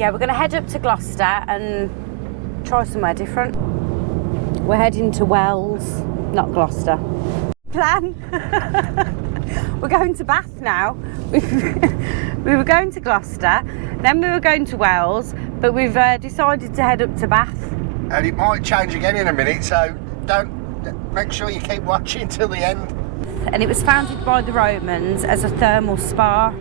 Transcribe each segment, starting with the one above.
Yeah, we're going to head up to Gloucester and try somewhere different. We're heading to Wells, not Gloucester. Plan. We're going to Bath now. We were going to Gloucester, then we were going to Wells, but we've decided to head up to Bath. And it might change again in a minute, so make sure you keep watching till the end. And it was founded by the Romans as a thermal spa,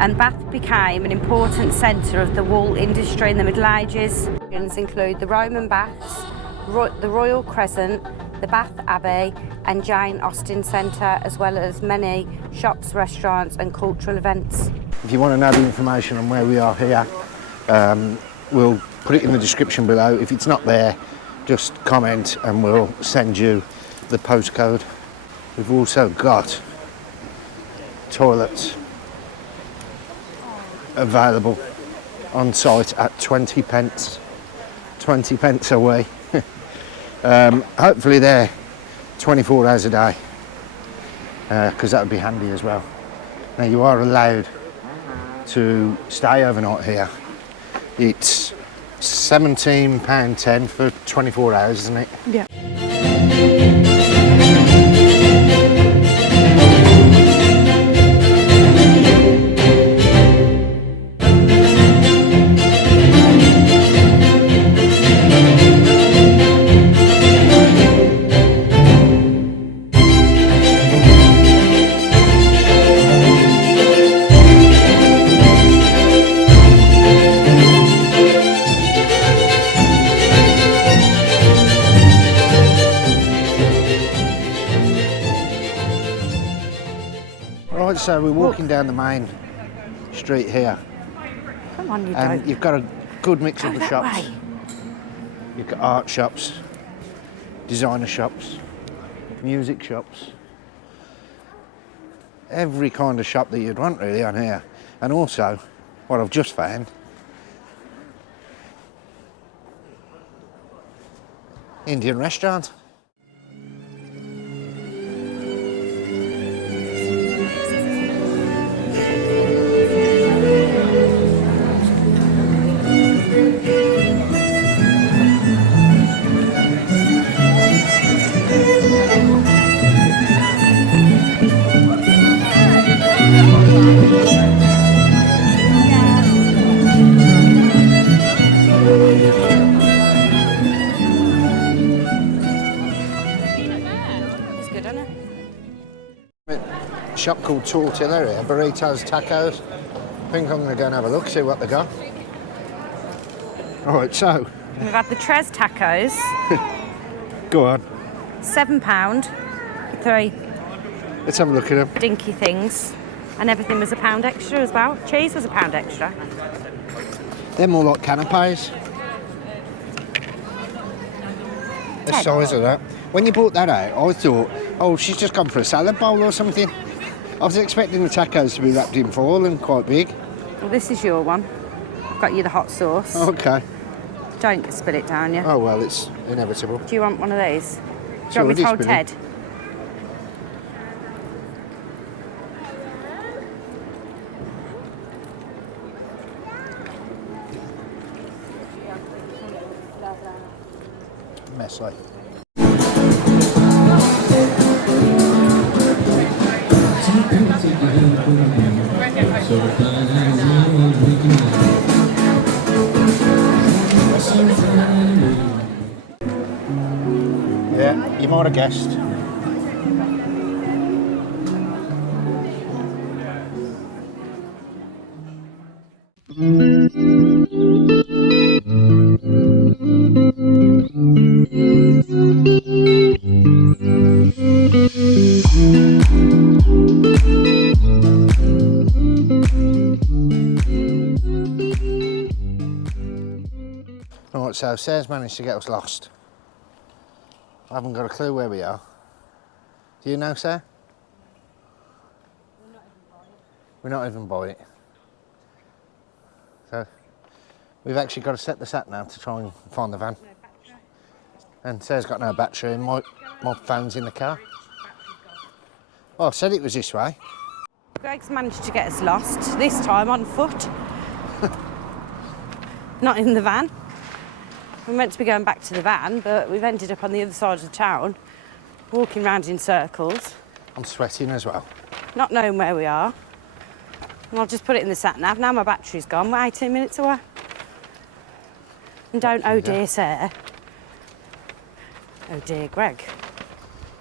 and Bath became an important centre of the wool industry in the Middle Ages. These include the Roman Baths, the Royal Crescent, the Bath Abbey and Jane Austen Centre, as well as many shops, restaurants and cultural events. If you want to know the information on where we are here, we'll put it in the description below. If it's not there, just comment and we'll send you the postcode. We've also got toilets available on site at 20 pence. 20 pence away. Hopefully they're 24 hours a day, because that would be handy as well. Now you are allowed to stay overnight here. It's £17.10 for 24 hours, isn't it? Yeah. Right, so we're walking down the main street here. Come on, you and don't. you've got a good mix of the that shops. way. You've got art shops, designer shops, music shops, every kind of shop that you'd want really on here. And also, what I've just found, Indian restaurant. Shop called Tortilla here, burritos, tacos. I think I'm going to go and have a look, see what they got. Alright, so. We've had the Tres tacos. Go on. £7 for 3 Let's have a look at them. dinky things. And everything was £1 extra as well. Cheese was £1 extra. They're more like canapes. The size of that. When you bought that out, I thought, oh, she's just gone for a salad bowl or something. I was expecting the tacos to be wrapped in foil and quite big. Well, this is your one. I've got you the hot sauce. Okay. Don't spill it down, yeah? Oh, well, it's inevitable. Do you want one of these? Do It's you want me to already hold spilling. Ted? Messy. Yeah, you might have guessed. Right, so Sarah's managed to get us lost. I haven't got a clue where we are. Do you know, Sarah? We're not even by it. So we've actually got to set the sat nav to try and find the van. And Sarah's got no battery and my phone's in the car. Well, I said it was this way. Greg's managed to get us lost, this time on foot. Not in the van. We're meant to be going back to the van, but we've ended up on the other side of the town, walking around in circles. I'm sweating as well. Not knowing where we are. And I'll just put it in the sat-nav. Now my battery's gone. We're 18 minutes away. And don't oh dear Sarah. Oh dear Greg.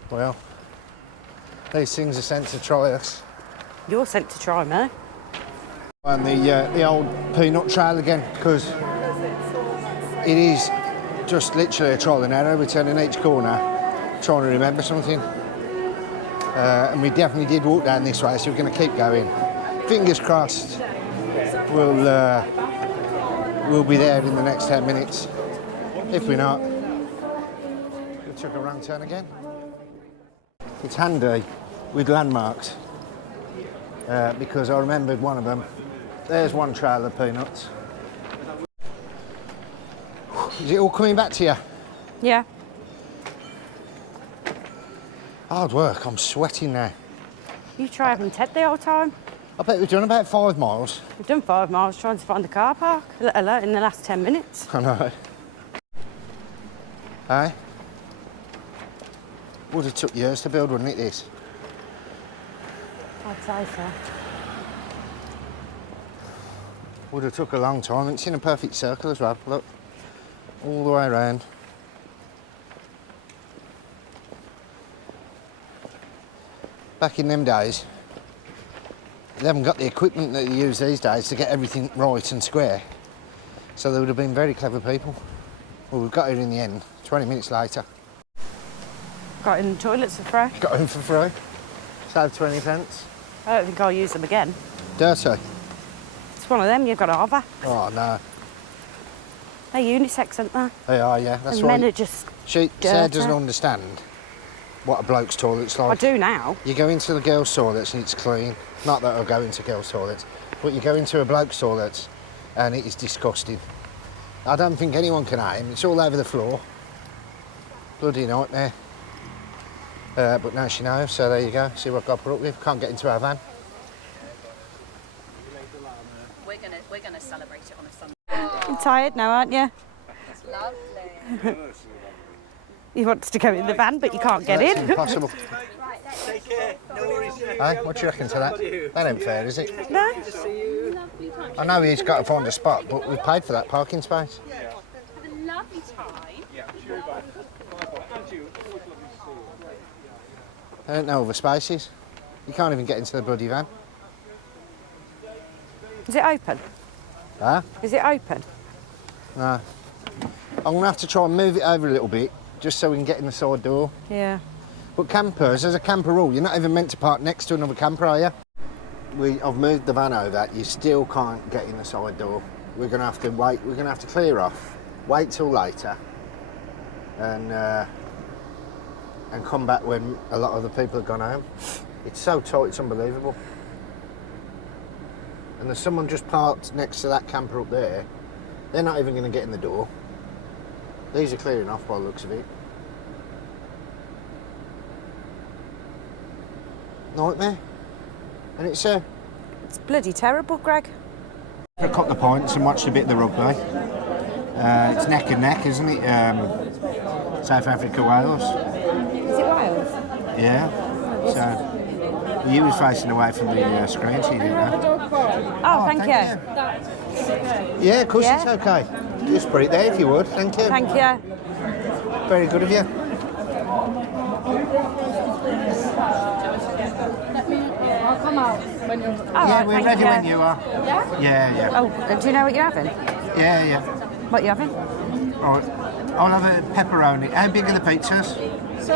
Well, these things are sent to try us. You're sent to try me. And the old peanut trail again, because it is just literally a trial and error. We turn in each corner, trying to remember something. And we definitely did walk down this way, so we're going to keep going. Fingers crossed, we'll be there in the next 10 minutes. If we're not, we took a wrong turn again. It's handy with landmarks because I remembered one of them. There's one trail of peanuts. Is it all coming back to you? Yeah. Hard work, I'm sweating now. You try having Ted the whole time. I bet we've done about 5 miles. We've done 5 miles trying to find the car park, let alone in the last 10 minutes. I know. Hey? Would have took years to build, wouldn't it, this? I'd say so. Would have took a long time. It's in a perfect circle as well, look. All the way around. Back in them days, they haven't got the equipment that you use these days to get everything right and square. So they would have been very clever people. Well, we've got here in the end, 20 minutes later. Got in the toilets for free. Got in for free. Saved 20 pence. I don't think I'll use them again. Dirty. It's one of them you've got to have. Oh, no. They're unisex, aren't they? They are, yeah. That's and why men are just Sarah doesn't understand what a bloke's toilet's like. I do now. You go into the girls' toilets and it's clean. Not that I go into girls' toilets, but you go into a bloke's toilet and it is disgusting. I don't think anyone can aim. It's all over the floor. Bloody nightmare. But now she knows, so there you go. See what I got put up with. Can't get into our van. We're gonna celebrate it on a Sunday. You're tired now, aren't you? That's lovely. You want us to go in the van, but you can't get in. Impossible. Hey, what do you reckon to that? That ain't fair, is it? No. I know he's got to find a spot, but we've paid for that parking space. Have a lovely time. I don't know other spaces. You can't even get into the bloody van. Is it open? Huh? Is it open? No. I'm going to have to try and move it over a little bit, just so we can get in the side door. Yeah. But campers, as a camper rule, you're not even meant to park next to another camper, are you? I've moved the van over, you still can't get in the side door. We're going to have to wait, we're going to have to clear off, wait till later, and come back when a lot of the people have gone home. It's so tight, it's unbelievable. And there's someone just parked next to that camper up there. They're not even going to get in the door. These are clearing off by the looks of it. Nightmare. And it's bloody terrible, Greg. a couple of points and watched a bit of the rugby. It's neck and neck, isn't it? South Africa, Wales. Is it Wales? Yeah. So you was facing away from the screen, so you didn't know. Oh, thank you. Yeah, of course Yeah. it's okay. Just put it there if you would. Thank you. Thank you. Very good of you. I'll come out when you're. All Yeah, right, we're thank ready you. when you are. Yeah? Yeah. Oh, do you know what you're having? Yeah. What are you having? All right. I'll have a pepperoni. How big are the pizzas? So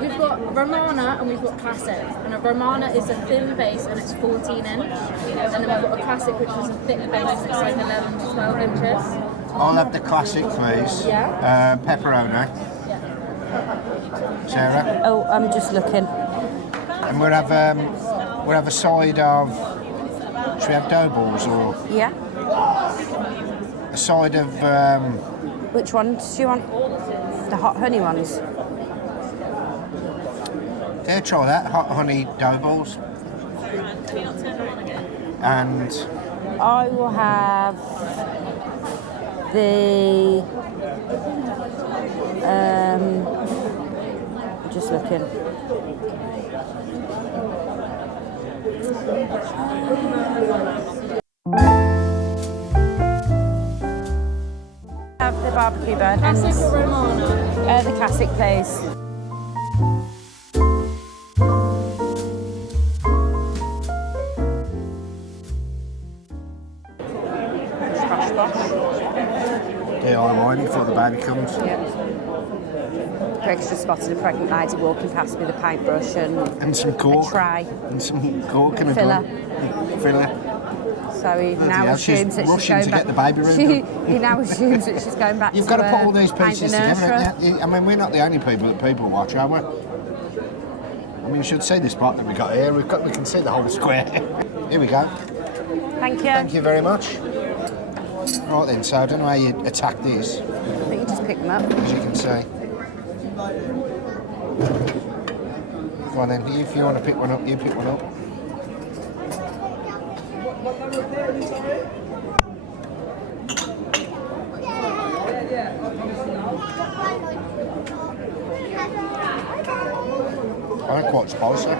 we've got Romana and we've got Classic. And a Romana is a thin base and it's 14 inch. And then we've got a Classic which is a thick base, it's like 11 to 12 inches. I'll have the classic, please. Yeah. Pepperoni. Sarah. Oh, I'm just looking. And we'll have a side of. Should we have dough balls or Yeah. a side of? Which ones do you want? The hot honey ones. Yeah, try that. Hot honey dough balls. And I will have the just looking. Have the barbecue burnt ends. Classic or Romana? The classic, please. DIY before the baby comes. Greg's just spotted a pregnant lady walking past with a paintbrush and some cork. a tray. And some cork and a Filler. gun. Filler. So he now hell, assumes that she's rushing going to back. get the baby room He now assumes that she's going back. You've to got to put all these paint pieces the together, nursery. haven't you? I mean, we're not the only people that people watch, are we? I mean, you should see this spot that we got here. We can see the whole square. Here we go. Thank you. Thank you very much. Right then, so I don't know how you attack these, I think you just pick them up. as you can see. Go on then, if you want to pick one up, you pick one up. I'm quite spicy.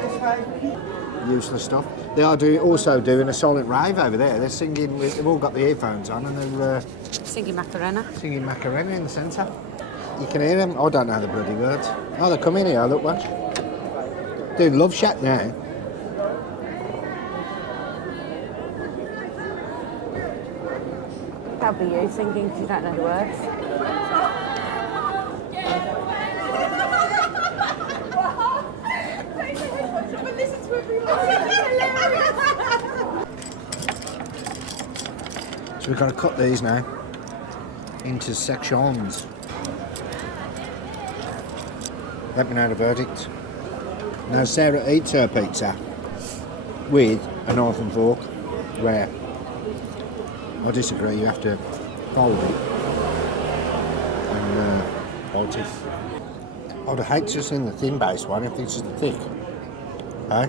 Useless stuff. They are also doing a silent rave over there. They're singing, they've all got the earphones on and they're Singing Macarena. singing Macarena in the centre. You can hear them. I don't know the bloody words. Oh, they're coming here, look, watch. Doing Love Shack now. That'll be you singing because you don't know the words. So we've got to cut these now into sections. Let me know the verdict. Now Sarah eats her pizza with a knife and fork. Rare. I disagree, you have to fold it and bite it. I'd hate to seen the thin base one if this is the thick. Eh?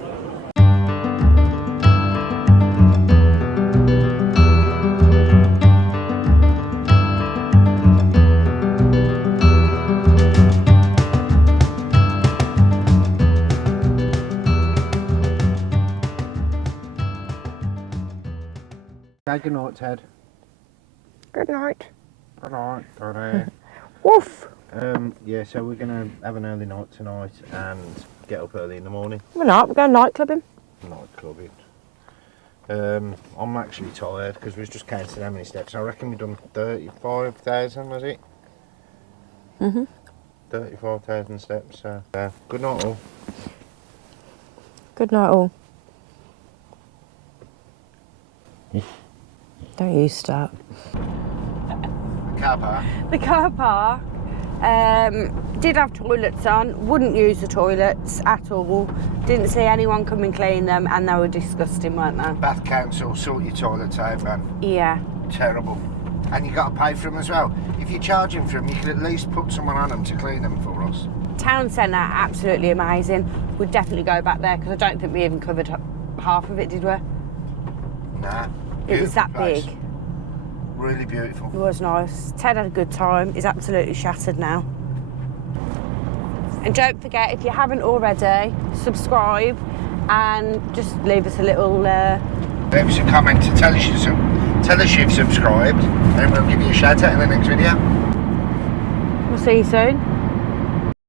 Say good night, Ted. Good night. Good night, Teddy. Woof. Yeah, so we're going to have an early night tonight and get up early in the morning. We're not. We're going night clubbing. Night clubbing. I'm actually tired because we've just counted how many steps. I reckon we've done 35,000, was it? 35,000 steps. So good night, all. Good night, all. Don't you start. Car park. The car park did have toilets on, wouldn't use the toilets at all, didn't see anyone come and clean them, and they were disgusting, weren't they? Bath Council, sort your toilets out, man. Yeah. Terrible. And you got to pay for them as well. If you're charging for them, you could at least put someone on them to clean them for us. Town centre, absolutely amazing. We'd definitely go back there because I don't think we even covered half of it, did we? Nah. It was that place. big. Really beautiful. It was nice. Ted had a good time. He's absolutely shattered now. And don't forget, if you haven't already, subscribe and just leave us a little... Leave us a comment to tell us you've subscribed, and we'll give you a shout out in the next video. We'll see you soon.